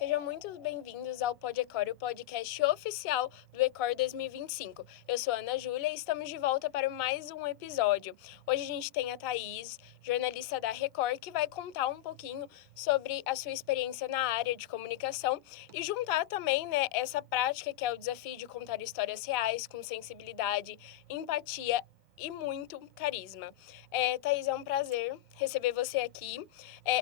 Sejam muito bem-vindos ao Podecor, o podcast oficial do Ecor 2025. Eu sou a Ana Júlia e estamos de volta para mais um episódio. Hoje a gente tem a Thaís, jornalista da Record, que vai contar um pouquinho sobre a sua experiência na área de comunicação e juntar também, essa prática que é o desafio de contar histórias reais com sensibilidade, empatia e muito carisma. Thaís, é um prazer receber você aqui.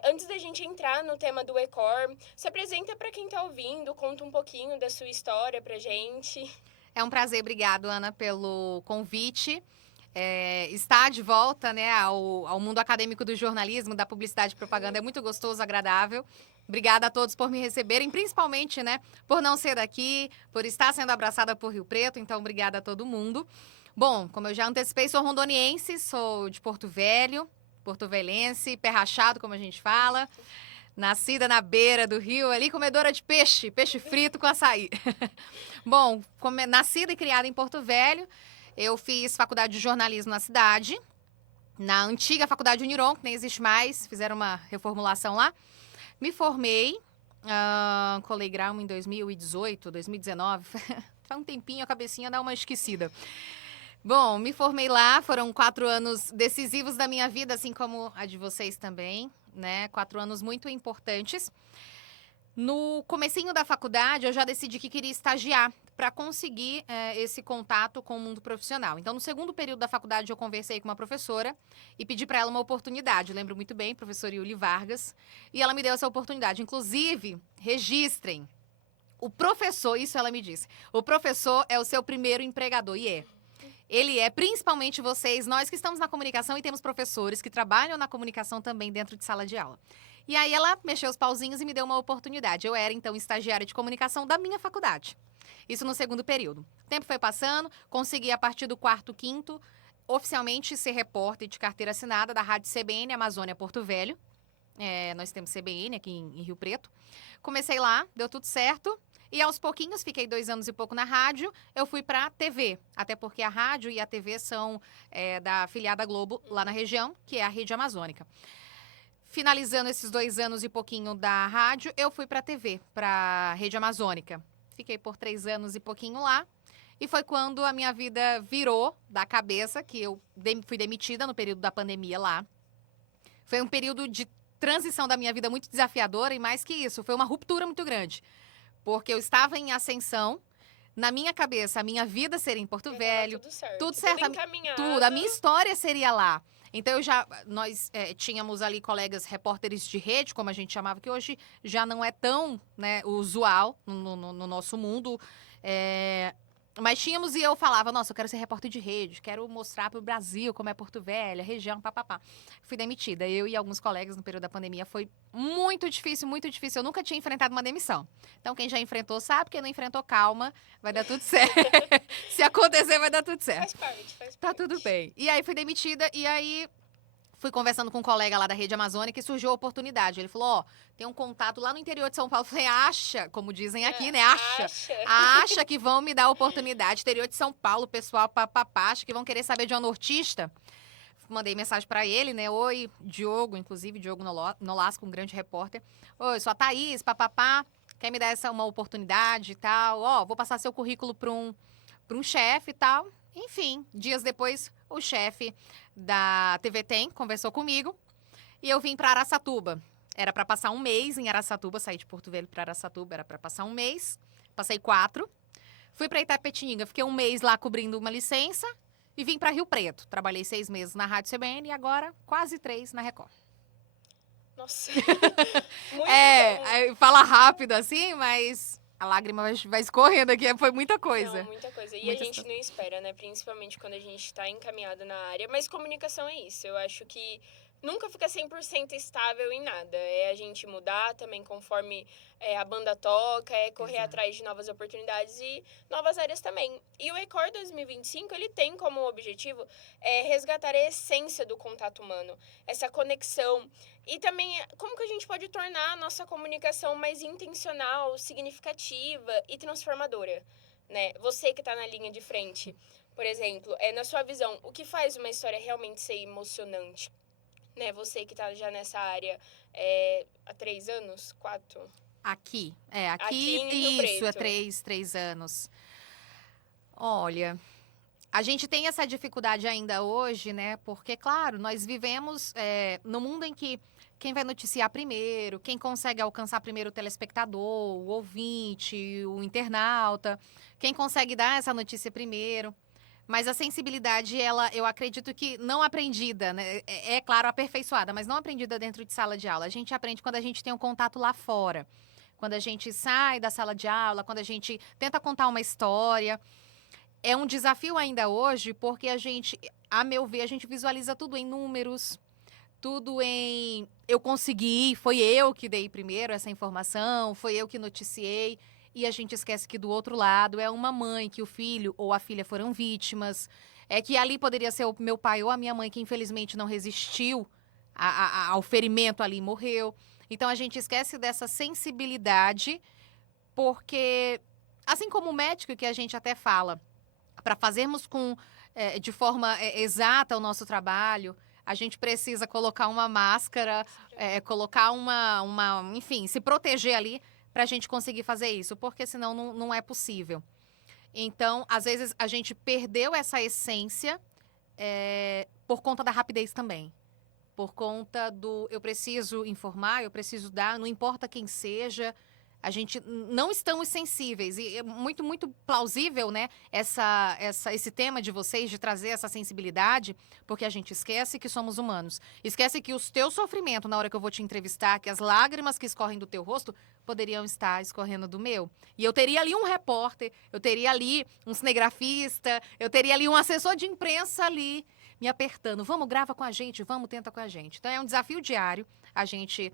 Antes da gente entrar no tema do Ecor, se apresenta para quem está ouvindo, conta um pouquinho da sua história pra gente. É um prazer, obrigado, Ana, pelo convite. Estar de volta, ao mundo acadêmico do jornalismo, da publicidade e propaganda é muito gostoso, agradável. Obrigada a todos por me receberem, principalmente, por não ser daqui, por estar sendo abraçada por Rio Preto, então obrigada a todo mundo. Bom, como eu já antecipei, sou rondoniense, sou de Porto Velho, porto-velhense, pé rachado, como a gente fala. Nascida na beira do rio, ali, comedora de peixe frito com açaí. Bom, nascida e criada em Porto Velho, eu fiz faculdade de jornalismo na cidade, na antiga faculdade Uniron, que nem existe mais, fizeram uma reformulação lá. Me formei, colei grau em 2018, 2019, faz um tempinho a cabecinha dá uma esquecida. Bom, me formei lá, foram 4 anos decisivos da minha vida, assim como a de vocês também, 4 anos muito importantes. No comecinho da faculdade, eu já decidi que queria estagiar para conseguir esse contato com o mundo profissional. Então, no segundo período da faculdade, eu conversei com uma professora e pedi para ela uma oportunidade. Eu lembro muito bem, professora Yuli Vargas, e ela me deu essa oportunidade. Inclusive, registrem, o professor, isso ela me disse, o professor é o seu primeiro empregador, e é. Ele é, principalmente vocês, nós que estamos na comunicação e temos professores que trabalham na comunicação também dentro de sala de aula. E aí ela mexeu os pauzinhos e me deu uma oportunidade. Eu era, então, estagiária de comunicação da minha faculdade. Isso no segundo período. O tempo foi passando, consegui, a partir do quarto, quinto, oficialmente ser repórter de carteira assinada da Rádio CBN Amazônia Porto Velho. Nós temos CBN aqui em Rio Preto. Comecei lá, deu tudo certo. E aos pouquinhos, fiquei 2 anos e pouco na rádio, eu fui pra TV. Até porque a rádio e a TV são da afiliada Globo, lá na região, que é a Rede Amazônica. Finalizando esses 2 anos e pouquinho da rádio, eu fui pra TV, pra Rede Amazônica. Fiquei por 3 anos e pouquinho lá. E foi quando a minha vida virou da cabeça, que eu fui demitida no período da pandemia lá. Foi um período de transição da minha vida muito desafiadora e mais que isso, foi uma ruptura muito grande. Porque eu estava em ascensão, na minha cabeça, a minha vida seria em Porto Velho. Tudo certo. Tudo certo. Tudo encaminhado. Tudo. A minha história seria lá. Então, nós tínhamos ali colegas repórteres de rede, como a gente chamava, que hoje já não é tão usual no nosso mundo. Mas tínhamos, e eu falava, nossa, eu quero ser repórter de rede, quero mostrar para o Brasil como é Porto Velho, a região, papapá. Fui demitida. Eu e alguns colegas no período da pandemia. Foi muito difícil, muito difícil. Eu nunca tinha enfrentado uma demissão. Então, quem já enfrentou sabe, quem não enfrentou, calma, vai dar tudo certo. Se acontecer, vai dar tudo certo. Faz parte. Tá tudo bem. E aí, fui demitida, e aí fui conversando com um colega lá da Rede Amazônica e surgiu a oportunidade. Ele falou, tem um contato lá no interior de São Paulo. Eu falei, acha, como dizem aqui, Acha que vão me dar a oportunidade. Interior de São Paulo, pessoal, papapá, acha que vão querer saber de uma nortista. Mandei mensagem pra ele, Oi, Diogo, inclusive, Diogo Nolasco, um grande repórter. Oi, sou a Thaís, papapá, quer me dar uma oportunidade e tal? Vou passar seu currículo pra um chefe e tal. Enfim, dias depois, o chefe da TV Tem conversou comigo e eu vim para Araçatuba. Era para passar um mês em Araçatuba, saí de Porto Velho para Araçatuba, era para passar um mês. Passei 4. Fui para Itapetininga, fiquei um mês lá cobrindo uma licença e vim para Rio Preto. Trabalhei 6 meses na Rádio CBN e agora quase 3 na Record. Nossa, muito bom. Fala rápido assim, mas a lágrima vai escorrendo aqui, foi muita coisa. Não, muita coisa. E a gente não espera, Principalmente quando a gente tá encaminhado na área. Mas comunicação é isso. Eu acho que nunca fica 100% estável em nada. É a gente mudar também conforme a banda toca, correr atrás de novas oportunidades e novas áreas também. E o Ecor 2025, ele tem como objetivo resgatar a essência do contato humano, essa conexão. E também, como que a gente pode tornar a nossa comunicação mais intencional, significativa e transformadora, Você que está na linha de frente, por exemplo, na sua visão, o que faz uma história realmente ser emocionante? Você que está já nessa área há 3 anos, 4? Aqui, Aqui em Rio isso, é Preto. 3 anos. Olha, a gente tem essa dificuldade ainda hoje, né? Porque, claro, nós vivemos no mundo em que quem vai noticiar primeiro, quem consegue alcançar primeiro o telespectador, o ouvinte, o internauta, quem consegue dar essa notícia primeiro. Mas a sensibilidade, ela, eu acredito que não aprendida, né? É claro, aperfeiçoada, mas não aprendida dentro de sala de aula. A gente aprende quando a gente tem um contato lá fora. Quando a gente sai da sala de aula, quando a gente tenta contar uma história. É um desafio ainda hoje, porque a gente, a meu ver, a gente visualiza tudo em números, tudo em eu consegui, foi eu que dei primeiro essa informação, foi eu que noticiei. E a gente esquece que do outro lado é uma mãe que o filho ou a filha foram vítimas. É que ali poderia ser o meu pai ou a minha mãe que infelizmente não resistiu ao ferimento ali e morreu. Então a gente esquece dessa sensibilidade, porque assim como o médico que a gente até fala, para fazermos de forma exata o nosso trabalho, a gente precisa colocar uma máscara, colocar enfim, se proteger ali para a gente conseguir fazer isso, porque senão não é possível. Então, às vezes, a gente perdeu essa essência por conta da rapidez também. Por conta do eu preciso informar, eu preciso dar, não importa quem seja, a gente não estamos sensíveis. E é muito, muito plausível, né, esse tema de vocês, de trazer essa sensibilidade, porque a gente esquece que somos humanos. Esquece que o teu sofrimento, na hora que eu vou te entrevistar, que as lágrimas que escorrem do teu rosto, poderiam estar escorrendo do meu. E eu teria ali um repórter, eu teria ali um cinegrafista, eu teria ali um assessor de imprensa ali, me apertando. Vamos, grava com a gente, vamos, tenta com a gente. Então, é um desafio diário a gente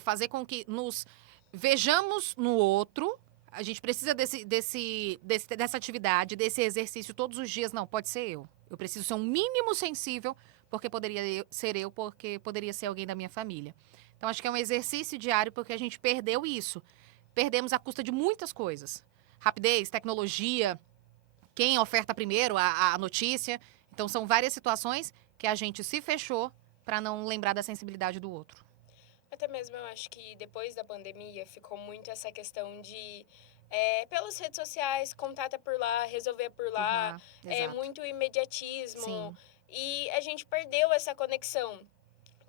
fazer com que nos vejamos no outro. A gente precisa dessa atividade, desse exercício todos os dias. Não, pode ser eu. Eu preciso ser um mínimo sensível, porque poderia ser eu, porque poderia ser alguém da minha família. Então, acho que é um exercício diário, porque a gente perdeu isso. Perdemos à custa de muitas coisas. Rapidez, tecnologia, quem oferta primeiro a notícia. Então, são várias situações que a gente se fechou para não lembrar da sensibilidade do outro. Até mesmo eu acho que depois da pandemia ficou muito essa questão de pelas redes sociais, contata por lá, resolver por lá, Exato. muito imediatismo. Sim. E a gente perdeu essa conexão,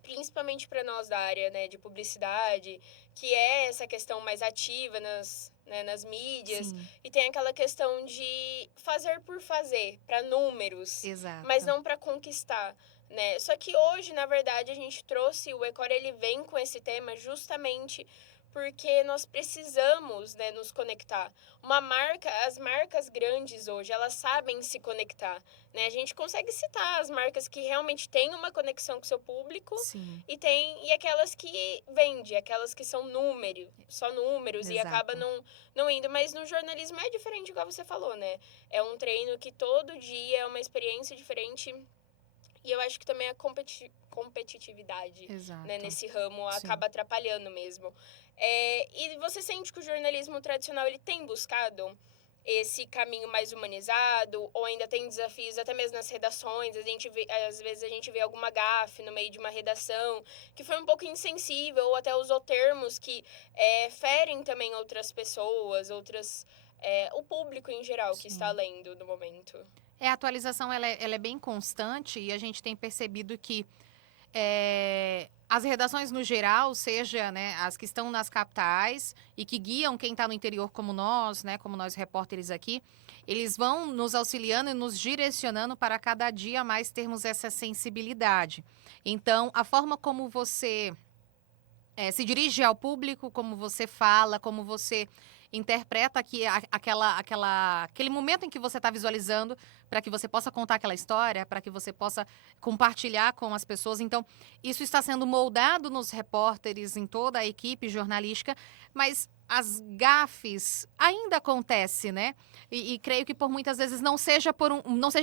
principalmente para nós da área, né, de publicidade, que é essa questão mais ativa nas mídias. Sim. E tem aquela questão de fazer por fazer, para números, Exato. mas não para conquistar. Né? Só que hoje, na verdade, a gente trouxe, o Ecora, ele vem com esse tema justamente porque nós precisamos, né, nos conectar. As marcas grandes hoje, elas sabem se conectar, né? A gente consegue citar as marcas que realmente têm uma conexão com o seu público. Sim. E aquelas que vendem, aquelas que são só números. Exato. E acaba não indo. Mas no jornalismo é diferente, igual você falou, né? É um treino que todo dia é uma experiência diferente. E eu acho que também a competitividade, né, nesse ramo acaba atrapalhando mesmo. E você sente que o jornalismo tradicional ele tem buscado esse caminho mais humanizado, ou ainda tem desafios até mesmo nas redações? Às vezes a gente vê alguma gafe no meio de uma redação que foi um pouco insensível, ou até usou termos que ferem também outras pessoas, o público em geral que está lendo no momento. A atualização ela é bem constante e a gente tem percebido que as redações no geral, seja, né, as que estão nas capitais e que guiam quem está no interior como nós, né, como nós repórteres aqui, eles vão nos auxiliando e nos direcionando para cada dia mais termos essa sensibilidade. Então, a forma como você se dirige ao público, como você fala, como você interpreta aquele momento em que você está visualizando para que você possa contar aquela história, para que você possa compartilhar com as pessoas. Então, isso está sendo moldado nos repórteres, em toda a equipe jornalística, mas as gafes ainda acontecem, né? E creio que por muitas vezes não seja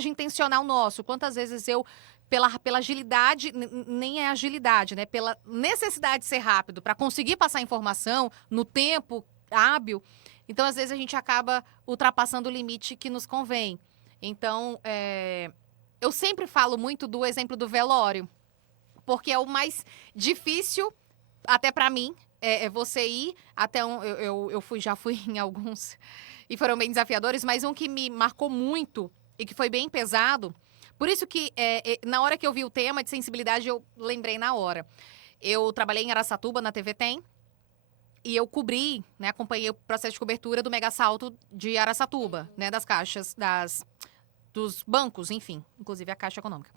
intencional nosso. Quantas vezes eu pela agilidade, nem é agilidade, né? Pela necessidade de ser rápido, para conseguir passar informação no tempo hábil. Então, às vezes, a gente acaba ultrapassando o limite que nos convém. Então, eu sempre falo muito do exemplo do velório, porque é o mais difícil, até para mim, você ir até já fui em alguns e foram bem desafiadores, mas um que me marcou muito e que foi bem pesado. Por isso que, na hora que eu vi o tema de sensibilidade, eu lembrei na hora. Eu trabalhei em Araçatuba, na TV Tem, e eu cobri, né, acompanhei o processo de cobertura do mega assalto de Araçatuba, né, das caixas, dos bancos, enfim, inclusive a Caixa Econômica.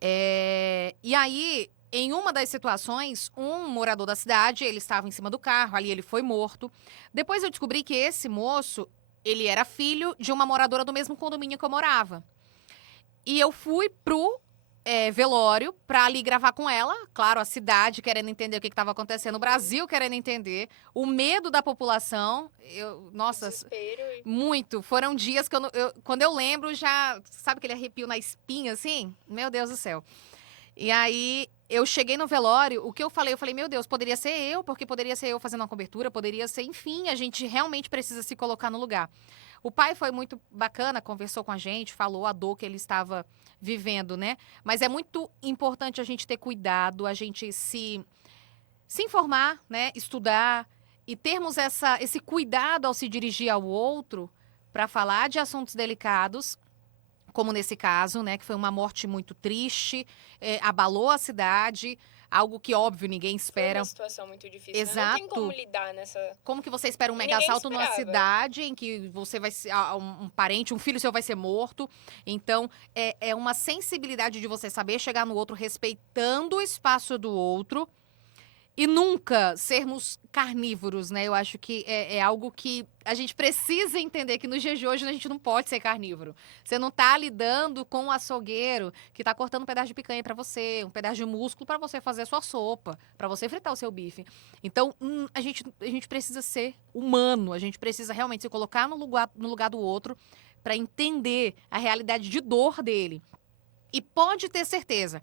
E aí, em uma das situações, um morador da cidade, ele estava em cima do carro, ali ele foi morto. Depois eu descobri que esse moço, ele era filho de uma moradora do mesmo condomínio que eu morava. E eu fui pro velório pra ali gravar com ela. Claro, a cidade querendo entender o que estava acontecendo, o Brasil querendo entender, o medo da população. Nossa, Desespero. muito. Foram dias que quando eu lembro, já. Sabe aquele arrepio na espinha, assim? Meu Deus do céu. E aí, eu cheguei no velório, o que eu falei? Eu falei, meu Deus, poderia ser eu, porque poderia ser eu fazendo uma cobertura, poderia ser, enfim, a gente realmente precisa se colocar no lugar. O pai foi muito bacana, conversou com a gente, falou a dor que ele estava vivendo, né? Mas é muito importante a gente ter cuidado, a gente se informar, né? Estudar e termos esse cuidado ao se dirigir ao outro para falar de assuntos delicados, como nesse caso, né? Que foi uma morte muito triste, abalou a cidade. Algo que, óbvio, ninguém Foi espera. uma situação muito difícil, né? Exato. Não tem como lidar nessa... Como que você espera um mega Ninguém assalto numa esperava. cidade em que você vai ser um parente, um filho seu vai ser morto? Então, é uma sensibilidade de você saber chegar no outro respeitando o espaço do outro e nunca sermos carnívoros, né? Eu acho que é algo que a gente precisa entender que nos dias de hoje a gente não pode ser carnívoro. Você não tá lidando com um açougueiro que tá cortando um pedaço de picanha pra você, um pedaço de músculo pra você fazer a sua sopa, pra você fritar o seu bife. Então, a gente precisa ser humano, a gente precisa realmente se colocar no lugar do outro pra entender a realidade de dor dele. E pode ter certeza,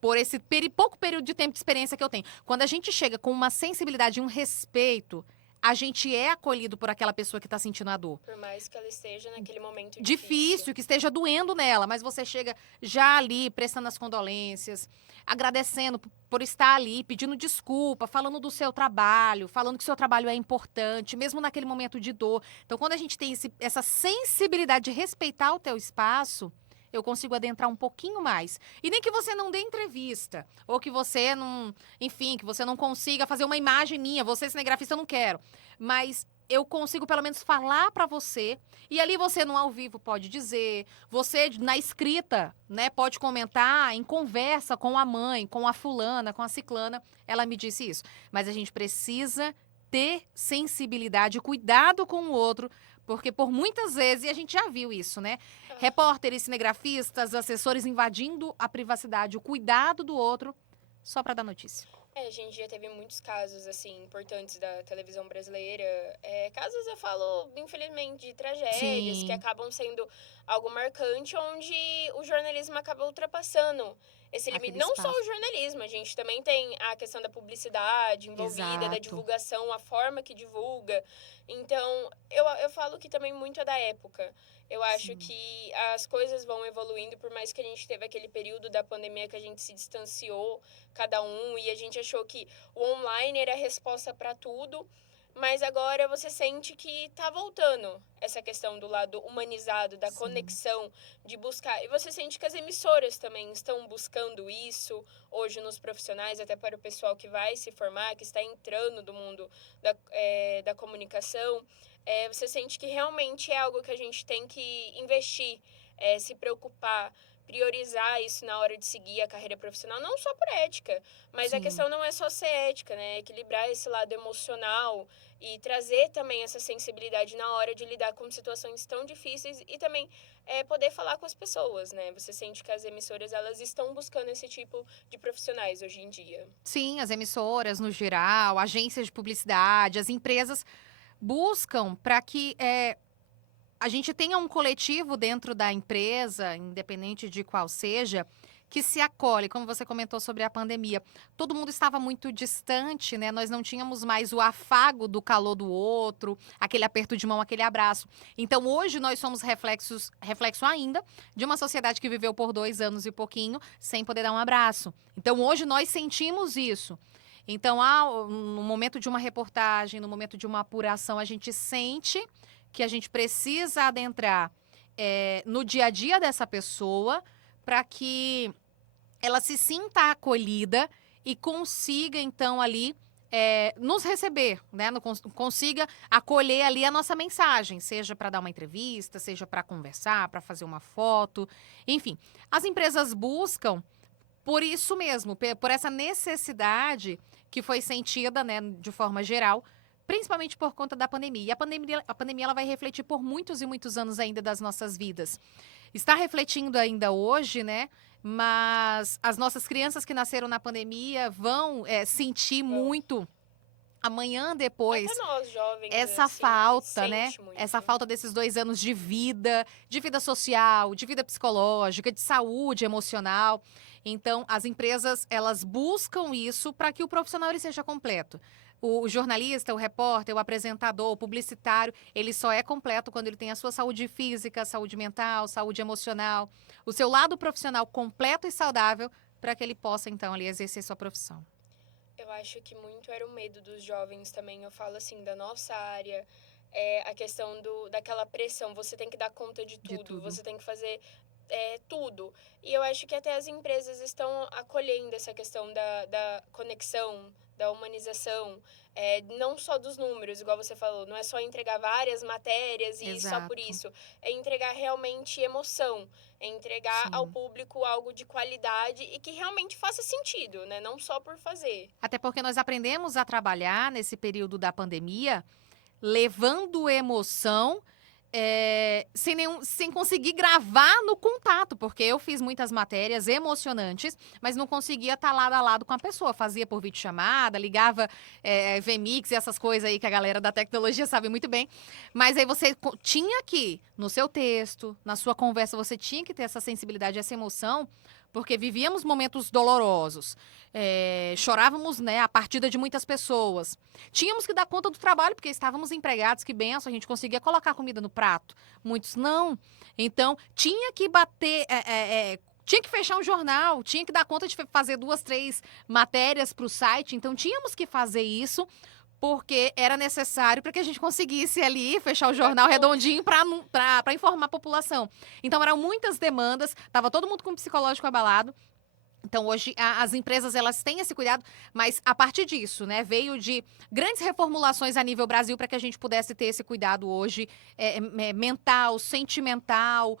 por esse pouco período de tempo de experiência que eu tenho. Quando a gente chega com uma sensibilidade e um respeito, a gente é acolhido por aquela pessoa que está sentindo a dor. Por mais que ela esteja naquele momento Difícil, que esteja doendo nela, mas você chega já ali, prestando as condolências, agradecendo por estar ali, pedindo desculpa, falando do seu trabalho, falando que o seu trabalho é importante, mesmo naquele momento de dor. Então, quando a gente tem essa sensibilidade de respeitar o teu espaço, eu consigo adentrar um pouquinho mais. E nem que você não dê entrevista, ou que você não, enfim, que você não consiga fazer uma imagem minha, você cinegrafista eu não quero, mas eu consigo pelo menos falar para você, e ali você no ao vivo pode dizer, você na escrita, né, pode comentar em conversa com a mãe, com a fulana, com a ciclana, ela me disse isso. Mas a gente precisa ter sensibilidade, cuidado com o outro, porque por muitas vezes, e a gente já viu isso, né? Repórteres, cinegrafistas, assessores invadindo a privacidade, o cuidado do outro, só para dar notícia. A gente já teve muitos casos, assim, importantes da televisão brasileira. Casos, eu falo, infelizmente, de tragédias Sim. que acabam sendo algo marcante, onde o jornalismo acaba ultrapassando esse limite. Aquele Não só espaço. o jornalismo, a gente também tem a questão da publicidade envolvida, da Exato. divulgação, a forma que divulga. Então, eu falo que também muito é da época. Eu acho Sim. que as coisas vão evoluindo, por mais que a gente teve aquele período da pandemia que a gente se distanciou, cada um, e a gente achou que o online era a resposta para tudo, mas agora você sente que tá voltando essa questão do lado humanizado, da Sim. conexão, de buscar. E você sente que as emissoras também estão buscando isso hoje nos profissionais, até para o pessoal que vai se formar, que está entrando do mundo da comunicação. Você sente que realmente é algo que a gente tem que investir, se preocupar, priorizar isso na hora de seguir a carreira profissional, não só por ética, mas Sim. a questão não é só ser ética, né? Equilibrar esse lado emocional e trazer também essa sensibilidade na hora de lidar com situações tão difíceis e também poder falar com as pessoas, né? Você sente que as emissoras, elas estão buscando esse tipo de profissionais hoje em dia. Sim, as emissoras no geral, agências de publicidade, as empresas buscam para que a gente tenha um coletivo dentro da empresa, independente de qual seja, que se acolhe, como você comentou sobre a pandemia. Todo mundo estava muito distante, né? Nós não tínhamos mais o afago do calor do outro, aquele aperto de mão, aquele abraço. Então, hoje nós somos reflexo ainda de uma sociedade que viveu por 2 anos e pouquinho sem poder dar um abraço. Então, hoje nós sentimos isso. Então, no momento de uma reportagem, no momento de uma apuração, a gente sente que a gente precisa adentrar no dia a dia dessa pessoa para que ela se sinta acolhida e consiga, então, ali nos receber, né? Consiga acolher ali a nossa mensagem, seja para dar uma entrevista, seja para conversar, para fazer uma foto, enfim. As empresas buscam por isso mesmo, por essa necessidade que foi sentida, né, de forma geral, principalmente por conta da pandemia. E a pandemia ela vai refletir por muitos e muitos anos ainda das nossas vidas. Está refletindo ainda hoje, né? Mas as nossas crianças que nasceram na pandemia vão sentir muito amanhã, depois, até nós, jovens, essa assim, falta, né? sente muito. Essa falta desses 2 anos de vida social, de vida psicológica, de saúde emocional. Então, as empresas, elas buscam isso para que o profissional ele seja completo. O jornalista, o repórter, o apresentador, o publicitário, ele só é completo quando ele tem a sua saúde física, saúde mental, saúde emocional, o seu lado profissional completo e saudável para que ele possa, então, ali exercer sua profissão. Eu acho que muito era o medo dos jovens também. Eu falo assim, da nossa área, a questão daquela pressão. Você tem que dar conta de tudo. Você tem que fazer tudo. E eu acho que até as empresas estão acolhendo essa questão da conexão, da humanização, não só dos números, igual você falou, não é só entregar várias matérias e só por isso, é entregar realmente emoção, é entregar ao público algo de qualidade e que realmente faça sentido, né? Não só por fazer. Até porque nós aprendemos a trabalhar nesse período da pandemia, levando emoção, sem conseguir gravar no contato, porque eu fiz muitas matérias emocionantes, mas não conseguia estar lado a lado com a pessoa. Fazia por videochamada, ligava VMix e essas coisas aí que a galera da tecnologia sabe muito bem. Mas aí você tinha que, no seu texto, na sua conversa, você tinha que ter essa sensibilidade, essa emoção, porque vivíamos momentos dolorosos. Chorávamos, né, a partida de muitas pessoas. Tínhamos que dar conta do trabalho, porque estávamos empregados, que benção, a gente conseguia colocar comida no prato. Muitos não. Então, tinha que bater... tinha que fechar um jornal, tinha que dar conta de fazer 2, 3 matérias para o site. Então, tínhamos que fazer isso, porque era necessário para que a gente conseguisse ali fechar o jornal redondinho para informar a população. Então, eram muitas demandas, estava todo mundo com o psicológico abalado. Então, hoje, as empresas, elas têm esse cuidado, mas a partir disso, né, veio de grandes reformulações a nível Brasil para que a gente pudesse ter esse cuidado hoje mental, sentimental,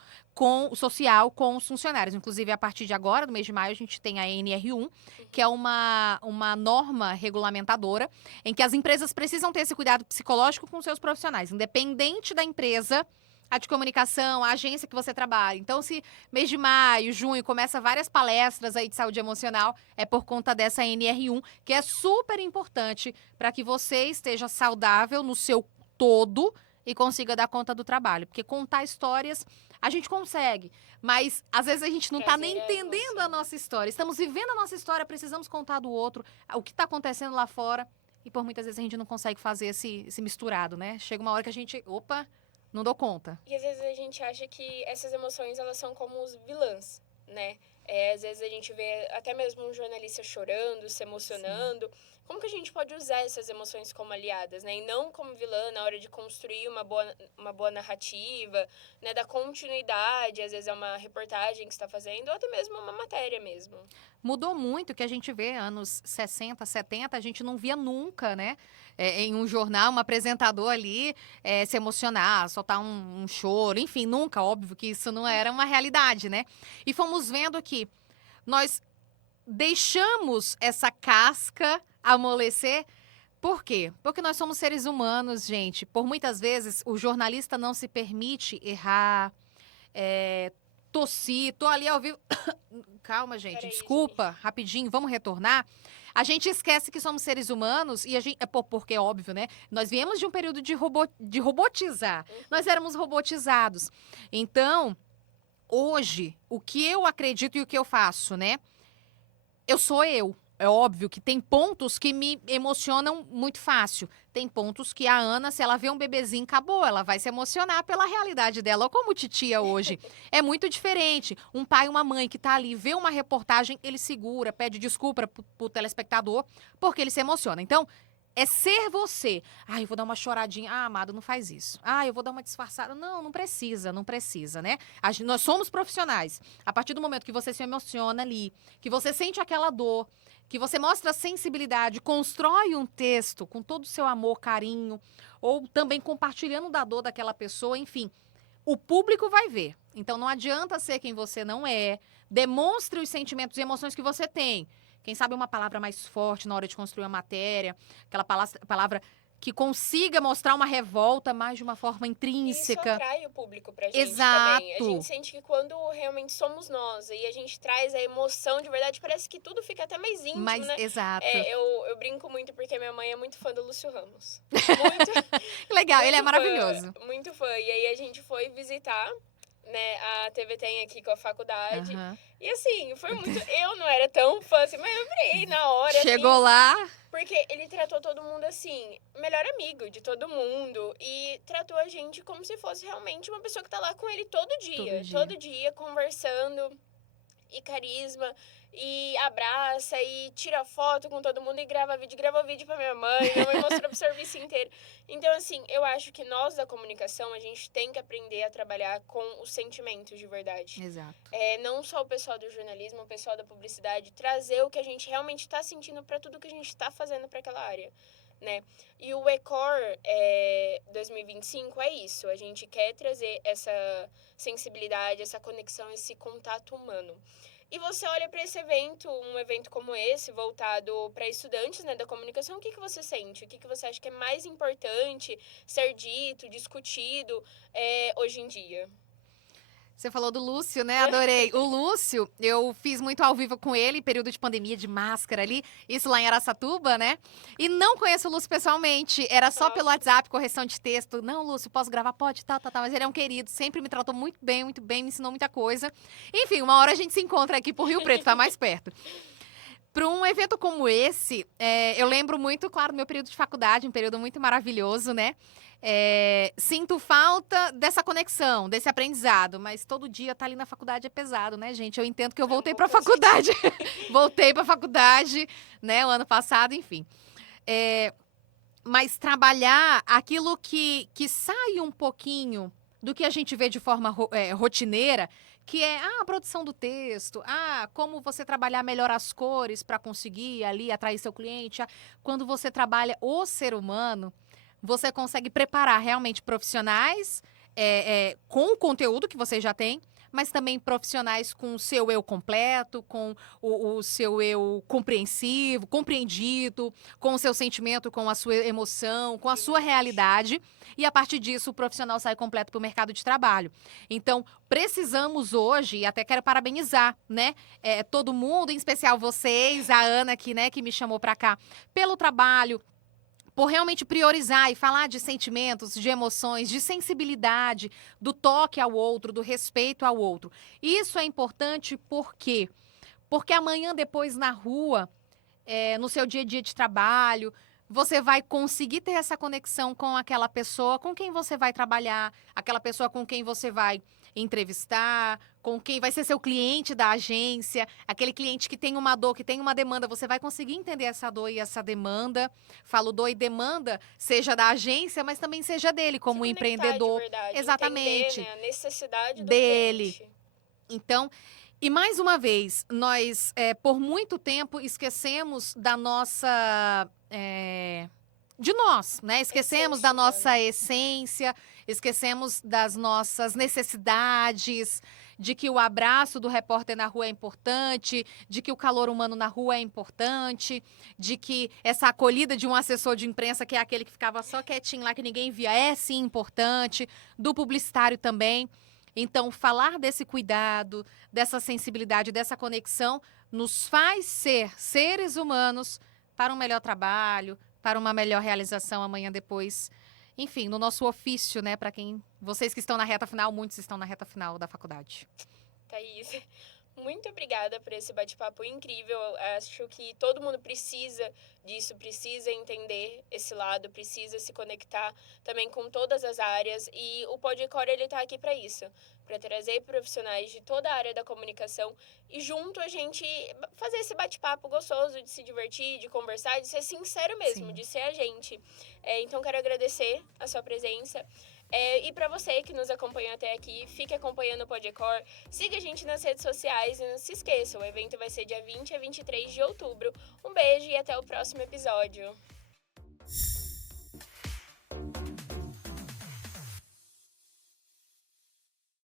social com os funcionários. Inclusive, a partir de agora, do mês de maio, a gente tem a NR1, que é uma norma regulamentadora em que as empresas precisam ter esse cuidado psicológico com seus profissionais, independente da empresa, a de comunicação, a agência que você trabalha. Então, se mês de maio, junho, começa várias palestras aí de saúde emocional, é por conta dessa NR1, que é super importante para que você esteja saudável no seu todo e consiga dar conta do trabalho. Porque contar histórias, a gente consegue, mas às vezes a gente não está nem entendendo a nossa história. Estamos vivendo a nossa história, precisamos contar do outro, o que está acontecendo lá fora, e por muitas vezes a gente não consegue fazer esse misturado, né? Chega uma hora que a gente, não dou conta. E às vezes a gente acha que essas emoções, elas são como os vilãs, né? Às vezes a gente vê até mesmo um jornalista chorando, se emocionando. Sim. Como que a gente pode usar essas emoções como aliadas, né? E não como vilã na hora de construir uma boa narrativa, né? Da continuidade, às vezes é uma reportagem que você está fazendo, ou até mesmo uma matéria mesmo. Mudou muito, que a gente vê anos 60, 70, a gente não via nunca, né? Em um jornal, um apresentador ali se emocionar, soltar um choro, enfim, nunca, óbvio que isso não era uma realidade, né? E fomos vendo que nós deixamos essa casca amolecer. Por quê? Porque nós somos seres humanos, gente. Por muitas vezes, o jornalista não se permite errar, tossir, tô ali ao vivo. Calma, gente, Peraí, desculpa, gente. Rapidinho, vamos retornar. A gente esquece que somos seres humanos e a gente, porque é óbvio, né? Nós viemos de um período de robotizar. Nós éramos robotizados. Então, hoje, o que eu acredito e o que eu faço, né? Eu sou eu. é óbvio que tem pontos que me emocionam muito fácil. Tem pontos que a Ana, se ela vê um bebezinho, acabou. Ela vai se emocionar pela realidade dela. Ou como titia hoje. É muito diferente. Um pai e uma mãe que tá ali, vê uma reportagem, ele segura, pede desculpa pro telespectador, porque ele se emociona. Então, é ser você. Eu vou dar uma choradinha. Amado, não faz isso. Eu vou dar uma disfarçada. Não, não precisa, não precisa, né? Nós somos profissionais. A partir do momento que você se emociona ali, que você sente aquela dor, que você mostra sensibilidade, constrói um texto com todo o seu amor, carinho, ou também compartilhando da dor daquela pessoa, enfim, o público vai ver. Então não adianta ser quem você não é. Demonstre os sentimentos e emoções que você tem. Quem sabe uma palavra mais forte na hora de construir uma matéria, aquela palavra que consiga mostrar uma revolta, mas de uma forma Isso intrínseca. atrai o público pra gente também. A Exato. gente sente que quando realmente somos nós e a gente traz a emoção de verdade, parece que tudo fica até mais íntimo, Mas, né? exato. Eu brinco muito porque minha mãe é muito fã do Lúcio Ramos. Muito, Legal, ele é muito maravilhoso. fã, muito fã. E aí a gente foi visitar, né, a TV Tem aqui com a faculdade. Aham. E assim, foi muito. Eu não era tão fã assim, mas eu virei na hora. Chegou assim, lá, Porque ele tratou todo mundo assim, melhor amigo de todo mundo. E tratou a gente como se fosse realmente uma pessoa que tá lá com ele todo dia. Todo dia, conversando. E carisma. E abraça, e tira foto com todo mundo, e grava vídeo. Gravou vídeo pra minha mãe. Minha mãe mostrou pro serviço inteiro. Então, assim, eu acho que nós da comunicação, a gente tem que aprender a trabalhar com os sentimentos de verdade. Exato. Não só o pessoal do jornalismo, o pessoal da publicidade, trazer o que a gente realmente tá sentindo pra tudo que a gente tá fazendo pra aquela área, né? E o ECOR 2025 é isso. A gente quer trazer essa sensibilidade, essa conexão, esse contato humano. E você olha para esse evento, um evento como esse, voltado para estudantes, né, da comunicação, o que você sente? O que você acha que é mais importante ser dito, discutido hoje em dia? Você falou do Lúcio, né? Adorei. O Lúcio, eu fiz muito ao vivo com ele, período de pandemia, de máscara ali, isso lá em Araçatuba, né? E não conheço o Lúcio pessoalmente, era só pelo WhatsApp, correção de texto. Não, Lúcio, posso gravar? Pode, tá. Mas ele é um querido, sempre me tratou muito bem, me ensinou muita coisa. Enfim, uma hora a gente se encontra aqui por Rio Preto, tá mais perto. Para um evento como esse, eu lembro muito, claro, do meu período de faculdade, um período muito maravilhoso, né? Sinto falta dessa conexão, desse aprendizado, mas todo dia tá ali na faculdade é pesado, né, gente? Eu entendo que eu voltei para a faculdade. Voltei para a faculdade, né, o ano passado, enfim. Mas trabalhar aquilo que sai um pouquinho do que a gente vê de forma rotineira, que é a produção do texto, como você trabalhar melhor as cores para conseguir ali atrair seu cliente. Quando você trabalha o ser humano, você consegue preparar realmente profissionais com o conteúdo que você já tem, mas também profissionais com o seu eu completo, com o seu eu compreendido, com o seu sentimento, com a sua emoção, com a sua realidade. E a partir disso, o profissional sai completo para o mercado de trabalho. Então, precisamos hoje, e até quero parabenizar, né? Todo mundo, em especial vocês, a Ana aqui, né, que me chamou para cá, pelo trabalho, por realmente priorizar e falar de sentimentos, de emoções, de sensibilidade, do toque ao outro, do respeito ao outro. Isso é importante por quê? Porque amanhã, depois, na rua, no seu dia a dia de trabalho, você vai conseguir ter essa conexão com aquela pessoa com quem você vai trabalhar, aquela pessoa com quem você vai entrevistar, com quem vai ser seu cliente da agência, aquele cliente que tem uma dor, que tem uma demanda, você vai conseguir entender essa dor e essa demanda. Falo dor e demanda, seja da agência, mas também seja dele como empreendedor. De verdade, exatamente. Entender, né, a necessidade do dele. cliente. Então, e mais uma vez, nós, por muito tempo, esquecemos da nossa... de nós, né? Esquecemos da nossa essência, esquecemos das nossas necessidades, de que o abraço do repórter na rua é importante, de que o calor humano na rua é importante, de que essa acolhida de um assessor de imprensa, que é aquele que ficava só quietinho lá, que ninguém via, é sim importante, do publicitário também. Então, falar desse cuidado, dessa sensibilidade, dessa conexão, nos faz ser seres humanos para um melhor trabalho, para uma melhor realização amanhã depois. Enfim, no nosso ofício, né? Para vocês que estão na reta final, muitos estão na reta final da faculdade. Thaís, Muito obrigada por esse bate-papo incrível. Acho que todo mundo precisa disso, precisa entender esse lado, precisa se conectar também com todas as áreas. E o Podcore, ele tá aqui para isso, para trazer profissionais de toda a área da comunicação e junto a gente fazer esse bate-papo gostoso de se divertir, de conversar, de ser sincero mesmo, Sim. de ser a gente. Então, quero agradecer a sua presença. E para você que nos acompanhou até aqui, fique acompanhando o Podcore, siga a gente nas redes sociais e não se esqueça, o evento vai ser dia 20 a 23 de outubro. Um beijo e até o próximo episódio.